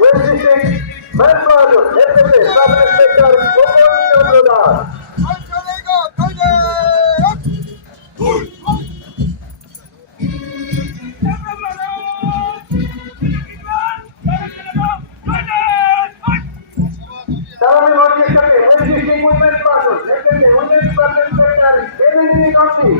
West District, Manpur, Deputy Sub Inspector Gopal Chandra Das. Salami Market Secretary, West District Women's Platoon, Deputy Women's Sub Inspector Devinity Company.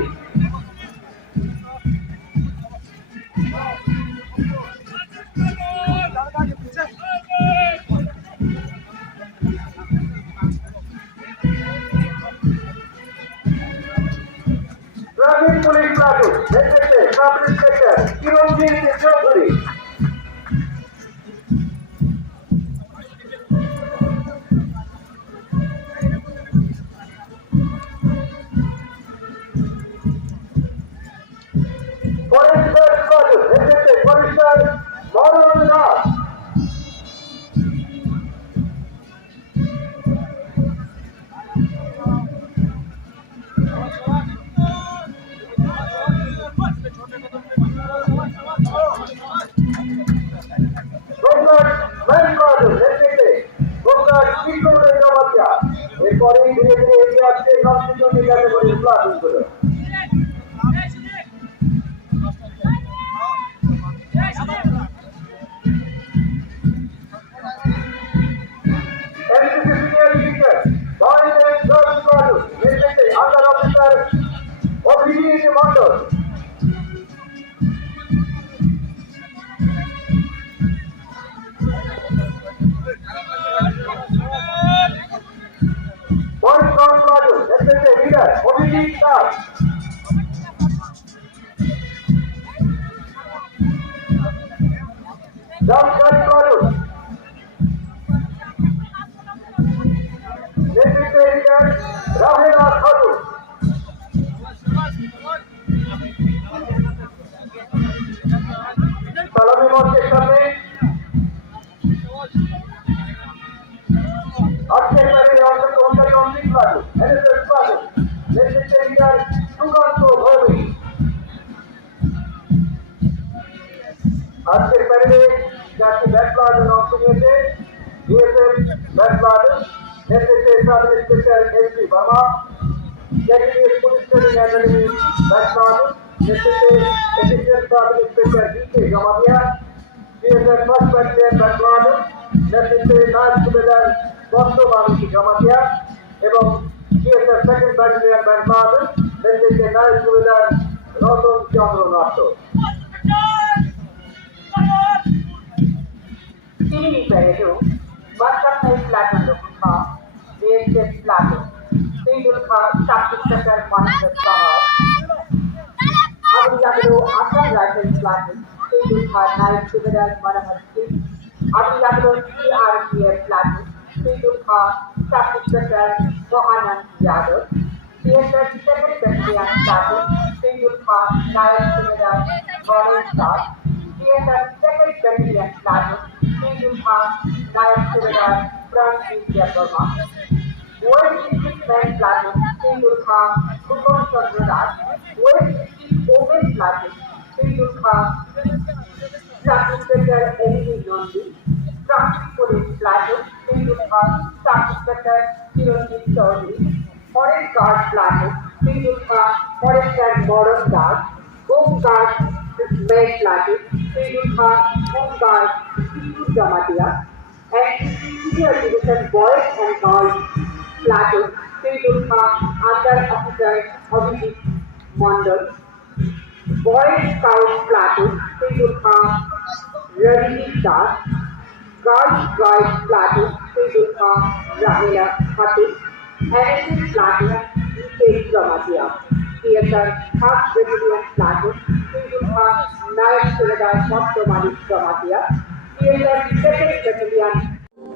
Traffic Police Platoon, Deputy Sub Inspector Kiranjit Chaudhary. Forest Guard Platoon, Deputy Forester Maureen Das. এরপরে ধীরে ধীরে এগিয়ে আসছে constitution ক্যাটাগরির প্লাটুনগুলো। NCC senior teacher boys and girls platoon নেতৃত্বে under officer Abhijit Mondal. Boys Scout Platoon, Deputy Leader, Abhijit Das. Dove Guard Platoon, Deputy Leader, Rahela Khatun. Salami Market সামনে আজকের প্যারেডে অংশগ্রহণকারী অমৃত প্লাটুন, এনএসএস প্লাটুন, নেতৃত্বে লিডার সুকান্ত ভৌমিক। আজকের প্যারেডে 4টি ব্যাট প্লাটুন অংশ নিয়েছে। বিএসএফ ব্যাট প্লাটুন, নেতৃত্বে sub inspector SP Barma, KDS police training academy BAT platoon, নেতৃত্বে assistant sub inspector DK Jamatia, BSF first battalion BAT platoon, নেতৃত্বে নায়ক সুবেদার বন্ধ বাণিজ্য জমাতিয়া এবং BSF second battalion BAT platoon, নেতৃত্বে নায়ক সুবেদার রতন চন্দ্র Nath. Sini Peredo, Markatnai Platoon Lukha, BSF Platoon, Sridulkha, Subinspector Monitor Power, Abu Yagdo, Assam Rifles Platoon, Sridulkha, Naik Subedar Manohar Singh, Abu Yagdo, CRPF Platoon, Sridulkha, Subinspector Mohanand Yadav, BSF Second Battalion Platoon, Sridulkha, Naik Subedar Ganesh Das, BSF Second Battalion Platoon, Sridulkha, Naik Subedar Pranjit Verma, West District Men Platoon, Sridulkha, Gopal Chandra Das, West District Women Platoon, Sridulkha, Sub Inspector Elini Nandi, Traffic Police Platoon, Sridulkha, Sub Inspector Kiranjit Chaudhary, Forest Guard Platoon, Sridulkha, Forester Maureen Das, Home Guard Men Platoon, Sridulkha, Home Guard Situ Jamatia, and Senior Division Boys and Girls Platoon, Sridulkha, Under Officer Abhijit Mandal, Boy Scout Platoon, Sridulkha, Rajini Das, Girls Guide Platoon, Sridulkha, Rahela Khatun, NSS Platoon, DK Jamatia, Theatre, First Battalion Platoon, Sridulkha, Naik Subedar Malik Jamatia, Theatre, Second Battalion